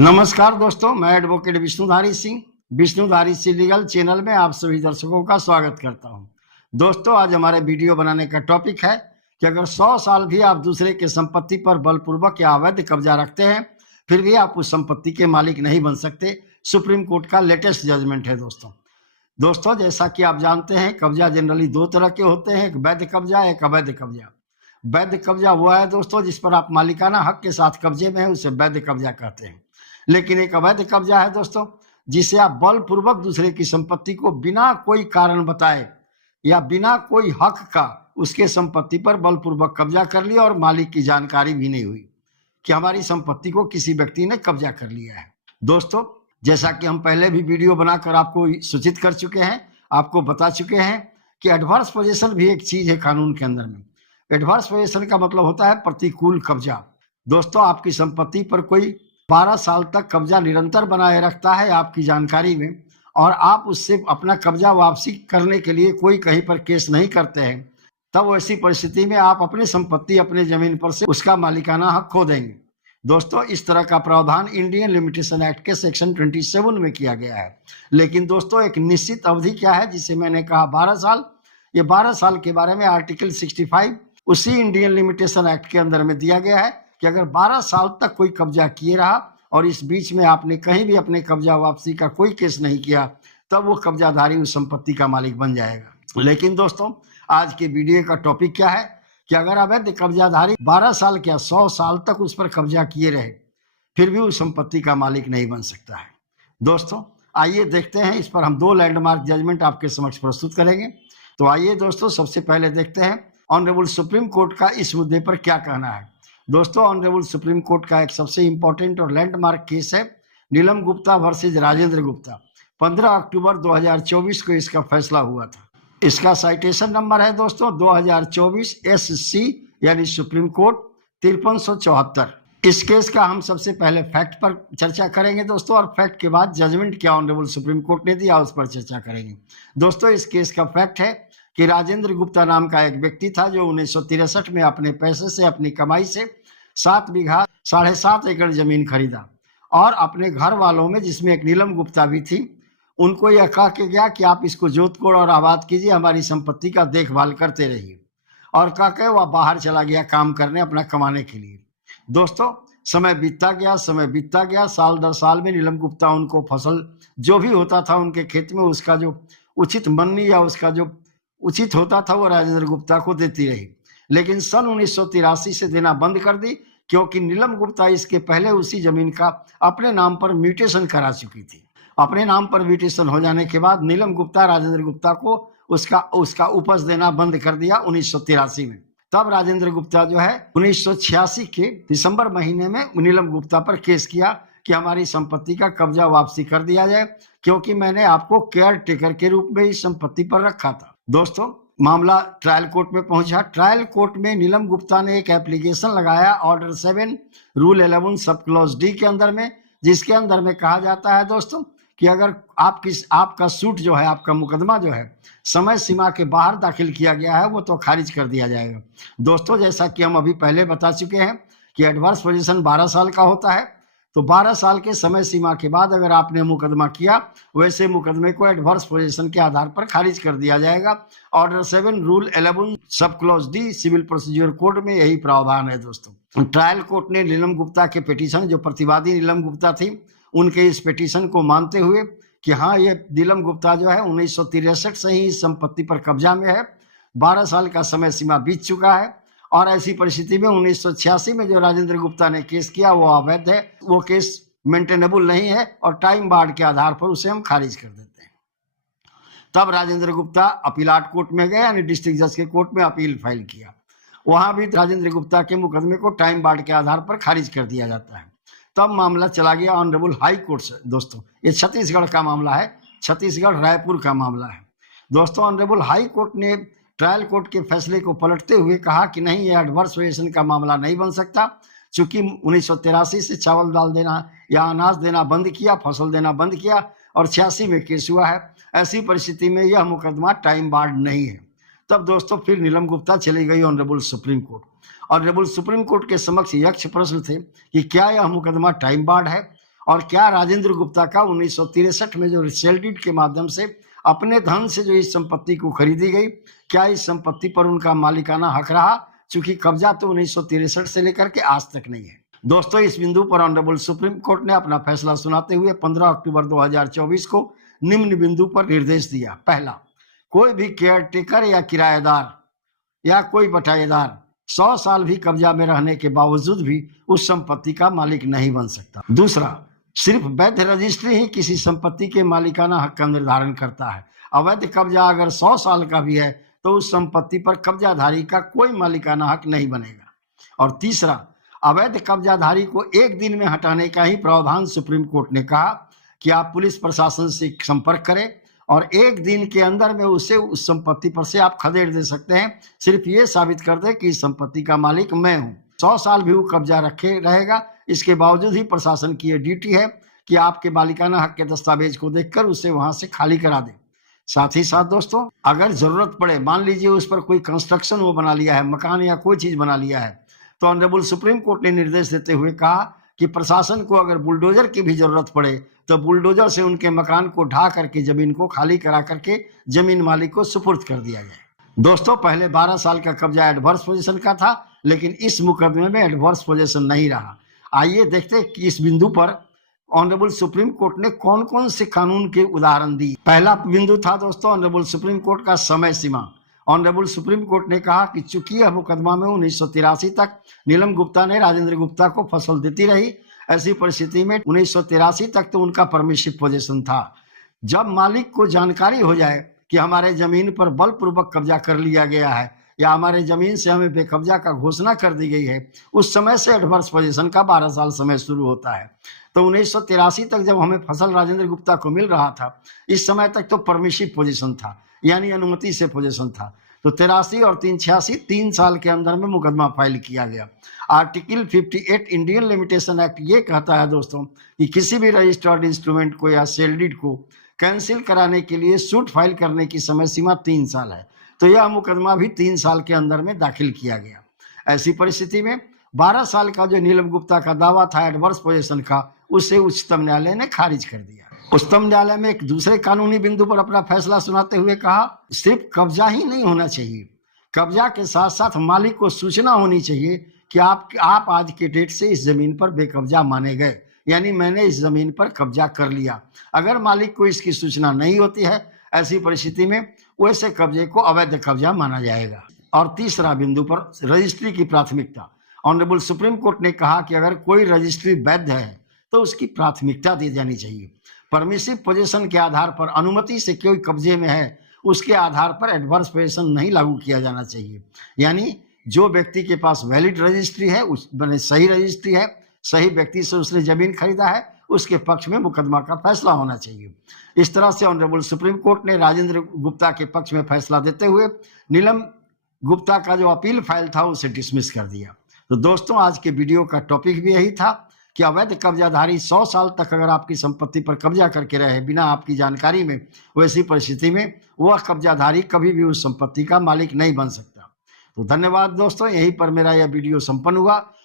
नमस्कार दोस्तों, मैं advocate Vishnudhari Singh legal channel में आप सभी दर्शकों का स्वागत करता हूं। दोस्तों, आज हमारे वीडियो बनाने का टॉपिक है कि अगर 100 साल भी आप दूसरे के संपत्ति पर बलपूर्वक या अवैध कब्जा रखते हैं, फिर भी आप उस संपत्ति के मालिक नहीं बन सकते। सुप्रीम कोर्ट का लेटेस्ट जजमेंट है दोस्तों, जैसा कि आप जानते हैं, कब्जा जनरली दो तरह के होते हैं, एक वैध कब्जा, एक अवैध कब्जा। वैध कब्जा वो है दोस्तों जिस पर आप मालिकाना हक के साथ कब्जे में है, उसे वैध कब्जा कहते हैं। लेकिन एक अवैध कब्जा है दोस्तों, जिसे आप बलपूर्वक दूसरे की संपत्ति को बिना कोई कारण बताए या बिना कोई हक का उसके संपत्ति पर बलपूर्वक कब्जा कर लिया और मालिक की जानकारी भी नहीं हुई कि हमारी संपत्ति को किसी व्यक्ति ने कब्जा कर लिया है। दोस्तों, जैसा कि हम पहले भी वीडियो बनाकर आपको सूचित कर चुके हैं, आपको बता चुके हैं कि एडवर्स पोजीशन भी एक चीज है कानून के अंदर में। एडवर्स पोजीशन का मतलब होता है प्रतिकूल कब्जा। दोस्तों, आपकी संपत्ति पर कोई 12 साल तक कब्जा निरंतर बनाए रखता है आपकी जानकारी में, और आप उससे अपना कब्जा वापसी करने के लिए कोई कहीं पर केस नहीं करते हैं, तब ऐसी परिस्थिति में आप अपनी संपत्ति, अपने जमीन पर से उसका मालिकाना हक खो देंगे। दोस्तों, इस तरह का प्रावधान इंडियन लिमिटेशन एक्ट के सेक्शन 27 में किया गया है। लेकिन दोस्तों, एक निश्चित अवधि क्या है, जिसे मैंने कहा 12 साल, ये 12 साल के बारे में आर्टिकल 65 उसी इंडियन लिमिटेशन एक्ट के अंदर में दिया गया है कि अगर 12 साल तक कोई कब्जा किए रहा और इस बीच में आपने कहीं भी अपने कब्जा वापसी का कोई केस नहीं किया, तब वो कब्जाधारी उस संपत्ति का मालिक बन जाएगा। लेकिन दोस्तों, आज के वीडियो का टॉपिक क्या है कि अगर अवैध कब्जाधारी 12 साल क्या 100 साल तक उस पर कब्जा किए रहे, फिर भी उस संपत्ति का मालिक नहीं बन सकता है। दोस्तों, आइए देखते हैं, इस पर हम 2 लैंडमार्क जजमेंट आपके समक्ष प्रस्तुत करेंगे। तो आइए दोस्तों, सबसे पहले देखते हैं ऑनरेबल सुप्रीम कोर्ट का इस मुद्दे पर क्या कहना है। दोस्तों, ऑनरेबल सुप्रीम कोर्ट का एक सबसे इंपॉर्टेंट और लैंडमार्क केस है नीलम गुप्ता वर्सेज राजेंद्र गुप्ता। 15 अक्टूबर 2024 को इसका फैसला हुआ था। इसका साइटेशन नंबर है दोस्तों 2024 SC यानी सुप्रीम कोर्ट 5374। इस केस का हम सबसे पहले फैक्ट पर चर्चा करेंगे दोस्तों, और फैक्ट के बाद जजमेंट क्या ऑनरेबल सुप्रीम कोर्ट ने दिया उस पर चर्चा करेंगे। दोस्तों, इस केस का फैक्ट है कि राजेंद्र गुप्ता नाम का एक व्यक्ति था जो 1963 में अपने पैसे से, अपनी कमाई से 7 बीघा 7.5 एकड़ जमीन खरीदा और अपने घर वालों में, जिसमें एक नीलम गुप्ता भी थी, उनको यह कह के गया कि आप इसको जोत कोड़ और आबाद कीजिए, हमारी संपत्ति का देखभाल करते रहिए, और कह के वह बाहर चला गया काम करने, अपना कमाने के लिए। दोस्तों, समय बीतता गया, साल दर साल में नीलम गुप्ता उनको फसल जो भी होता था उनके खेत में, उसका जो उचित मन्नी या उसका जो उचित होता था वो राजेंद्र गुप्ता को देती रही। लेकिन सन 1983 से देना बंद कर दी, क्योंकि नीलम गुप्ता इसके पहले उसी जमीन का अपने नाम पर म्यूटेशन करा चुकी थी। अपने नाम पर म्यूटेशन हो जाने के बाद नीलम गुप्ता राजेंद्र गुप्ता को उसका उपज देना बंद कर दिया 1983 में। तब राजेंद्र गुप्ता जो है 1986 के दिसंबर महीने में नीलम गुप्ता पर केस किया कि हमारी संपत्ति का कब्जा वापसी कर दिया जाए, क्योंकि मैंने आपको केयर टेकर के रूप में इस संपत्ति पर रखा था। दोस्तों, मामला ट्रायल कोर्ट में पहुंचा। ट्रायल कोर्ट में नीलम गुप्ता ने एक एप्लीकेशन लगाया order 7 rule 11 sub clause D के अंदर में, जिसके अंदर में कहा जाता है दोस्तों कि अगर आपका सूट जो है, आपका मुकदमा जो है, समय सीमा के बाहर दाखिल किया गया है, वो तो खारिज कर दिया जाएगा। दोस्तों, जैसा कि हम अभी पहले बता चुके हैं कि एडवर्स पोजीशन 12 साल का होता है, तो 12 साल के समय सीमा के बाद अगर आपने मुकदमा किया, वैसे मुकदमे को एडवर्स पोजीशन के आधार पर खारिज कर दिया जाएगा। Order 7 rule 11 sub clause D civil procedure code में यही प्रावधान है दोस्तों। ट्रायल कोर्ट ने नीलम गुप्ता के पिटीशन, जो प्रतिवादी नीलम गुप्ता थी, उनके इस पिटीशन को मानते हुए कि हाँ, ये नीलम गुप्ता जो है 1963 से ही इस संपत्ति पर कब्जा में है, 12 साल का समय सीमा बीत चुका है, और ऐसी परिस्थिति में 1986 में जो राजेंद्र गुप्ता ने केस किया वो अवैध है, वो केस मेंटेनेबल नहीं है, और टाइम बार्ड के आधार पर उसे हम खारिज कर देते हैं। तब राजेंद्र गुप्ता अपीलाट कोर्ट में गए, यानी डिस्ट्रिक्ट जज के कोर्ट में अपील फाइल किया। वहां भी राजेंद्र गुप्ता के मुकदमे को टाइम बार्ड के आधार पर खारिज कर दिया जाता है। तब मामला चला गया ऑनरेबल हाई कोर्ट से। दोस्तों, ये छत्तीसगढ़ का मामला है, छत्तीसगढ़ रायपुर का मामला है। दोस्तों, ऑनरेबल हाई कोर्ट ने ट्रायल कोर्ट के फैसले को पलटते हुए कहा कि नहीं, ये एडवर्स पोजीशन का मामला नहीं बन सकता, चूंकि 1983 से चावल दाल देना या अनाज देना बंद किया, फसल देना बंद किया, और 86 में केस हुआ है। ऐसी परिस्थिति में यह मुकदमा टाइम बार्ड नहीं है। तब दोस्तों फिर नीलम गुप्ता चली गई honourable supreme court. Honourable supreme court के समक्ष यक्ष प्रश्न थे कि क्या यह मुकदमा टाइम बार्ड है, और क्या राजेंद्र गुप्ता का 1963 में जो सेल डीड के माध्यम से अपने धन से जो इस संपत्ति को खरीदी गई, क्या इस संपत्ति पर उनका मालिकाना हक रहा? चूंकि कब्जा तो 1963 से लेकर के आज तक नहीं है। दोस्तों, इस बिंदु पर ऑनरेबल सुप्रीम कोर्ट ने अपना फैसला सुनाते हुए 15 अक्टूबर 2024 को निम्न बिंदु पर निर्देश दिया। पहला, कोई भी केयर टेकर या किराएदार या कोई बटाईदार 100 साल भी कब्जा में रहने के बावजूद भी उस संपत्ति का मालिक नहीं बन सकता। दूसरा, सिर्फ वैध रजिस्ट्री ही किसी संपत्ति के मालिकाना हक का निर्धारण करता है। अवैध कब्जा अगर 100 साल का भी है तो उस संपत्ति पर कब्जाधारी का कोई मालिकाना हक नहीं बनेगा। और तीसरा, अवैध कब्जाधारी को एक दिन में हटाने का ही प्रावधान सुप्रीम कोर्ट ने कहा कि आप पुलिस प्रशासन से संपर्क करें और एक दिन के अंदर में उसे उस संपत्ति पर से आप खदेड़ दे सकते हैं, सिर्फ ये साबित कर दे कि इस संपत्ति का मालिक मैं हूं। 100 साल भी वो कब्जा रखे रहेगा, इसके बावजूद ही प्रशासन की ये ड्यूटी है कि आपके मालिकाना हक के दस्तावेज को देखकर उसे वहां से खाली करा दे। साथ ही साथ दोस्तों, अगर जरूरत पड़े, मान लीजिए उस पर कोई कंस्ट्रक्शन वो बना लिया है, मकान या कोई चीज बना लिया है, तो ऑनरेबल सुप्रीम कोर्ट ने निर्देश देते हुए कहा कि प्रशासन को अगर बुलडोजर की भी जरूरत पड़े तो बुलडोजर से उनके मकान को ढा करके जमीन को खाली करा करके जमीन मालिक को सुपुर्द कर दिया जाए। दोस्तों, पहले 12 साल का कब्जा एडवर्स पोजीशन का था, लेकिन इस मुकदमे में एडवर्स पोजीशन नहीं रहा। आइए देखते हैं कि इस बिंदु पर ऑनरेबल सुप्रीम कोर्ट ने कौन कौन से कानून के उदाहरण दी। पहला बिंदु था दोस्तों ऑनरेबल सुप्रीम कोर्ट का समय सीमा। ऑनरेबल सुप्रीम कोर्ट ने कहा कि चूंकि यह मुकदमा में 1983 तक नीलम गुप्ता ने राजेंद्र गुप्ता को फसल देती रही, ऐसी परिस्थिति में 1983 तक तो उनका परमिशिव पोजीशन था। जब मालिक को जानकारी हो जाए कि हमारे जमीन पर बलपूर्वक कब्जा कर लिया गया है या हमारे जमीन से हमें बेकब्जा का घोषणा कर दी गई है, उस समय से एडवर्स पोजीशन का 12 साल समय शुरू होता है। तो 1983 तक जब हमें फसल राजेंद्र गुप्ता को मिल रहा था, इस समय तक तो परमिशिव पोजीशन था, यानी अनुमति से पोजीशन था। तो 83 और 386 3 साल के अंदर में मुकदमा फाइल किया गया। आर्टिकल 58 इंडियन लिमिटेशन एक्ट ये कहता है दोस्तों कि किसी भी रजिस्टर्ड इंस्ट्रूमेंट को या सेल डीड को कैंसिल कराने के लिए सूट फाइल करने की समय सीमा 3 साल है। तो यह मुकदमा भी 3 साल के अंदर में दाखिल किया गया। ऐसी परिस्थिति में 12 साल का जो नीलम गुप्ता का दावा था एडवर्स पोजीशन का, उसे उच्चतम न्यायालय ने खारिज कर दिया। उच्चतम न्यायालय में एक दूसरे कानूनी बिंदु पर अपना फैसला सुनाते हुए कहा, सिर्फ कब्जा ही नहीं होना चाहिए, कब्जा के साथ साथ मालिक को सूचना होनी चाहिए कि आप आज के डेट से इस जमीन पर बेकब्जा माने गए, यानी मैंने इस जमीन पर कब्जा कर लिया। अगर मालिक को इसकी सूचना नहीं होती है, ऐसी परिस्थिति में वैसे कब्जे को अवैध कब्जा माना जाएगा। और तीसरा बिंदु पर रजिस्ट्री की प्राथमिकता। ऑनरेबल सुप्रीम कोर्ट ने कहा कि अगर कोई रजिस्ट्री वैध है तो उसकी प्राथमिकता दी जानी चाहिए। परमिसिव पोजीशन के आधार पर अनुमति से कोई कब्जे में है, उसके आधार पर एडवर्स पोजीशन नहीं लागू किया जाना चाहिए। यानी जो व्यक्ति के पास वैलिड रजिस्ट्री है, उस बने सही रजिस्ट्री है, सही व्यक्ति से उसने जमीन खरीदा है, उसके पक्ष में मुकदमा का फैसला होना चाहिए। इस तरह से ऑनरेबल सुप्रीम कोर्ट ने राजेंद्र गुप्ता के पक्ष में फैसला देते हुए नीलम गुप्ता का जो अपील फाइल था उसे डिसमिस कर दिया। तो दोस्तों, आज के वीडियो का टॉपिक भी यही था कि अवैध कब्जाधारी 100 साल तक अगर आपकी संपत्ति पर कब्जा करके रहे बिना आपकी जानकारी में, वैसी परिस्थिति में वह कब्जाधारी कभी भी उस संपत्ति का मालिक नहीं बन सकता। तो धन्यवाद दोस्तों, यहीं पर मेरा यह वीडियो संपन्न हुआ।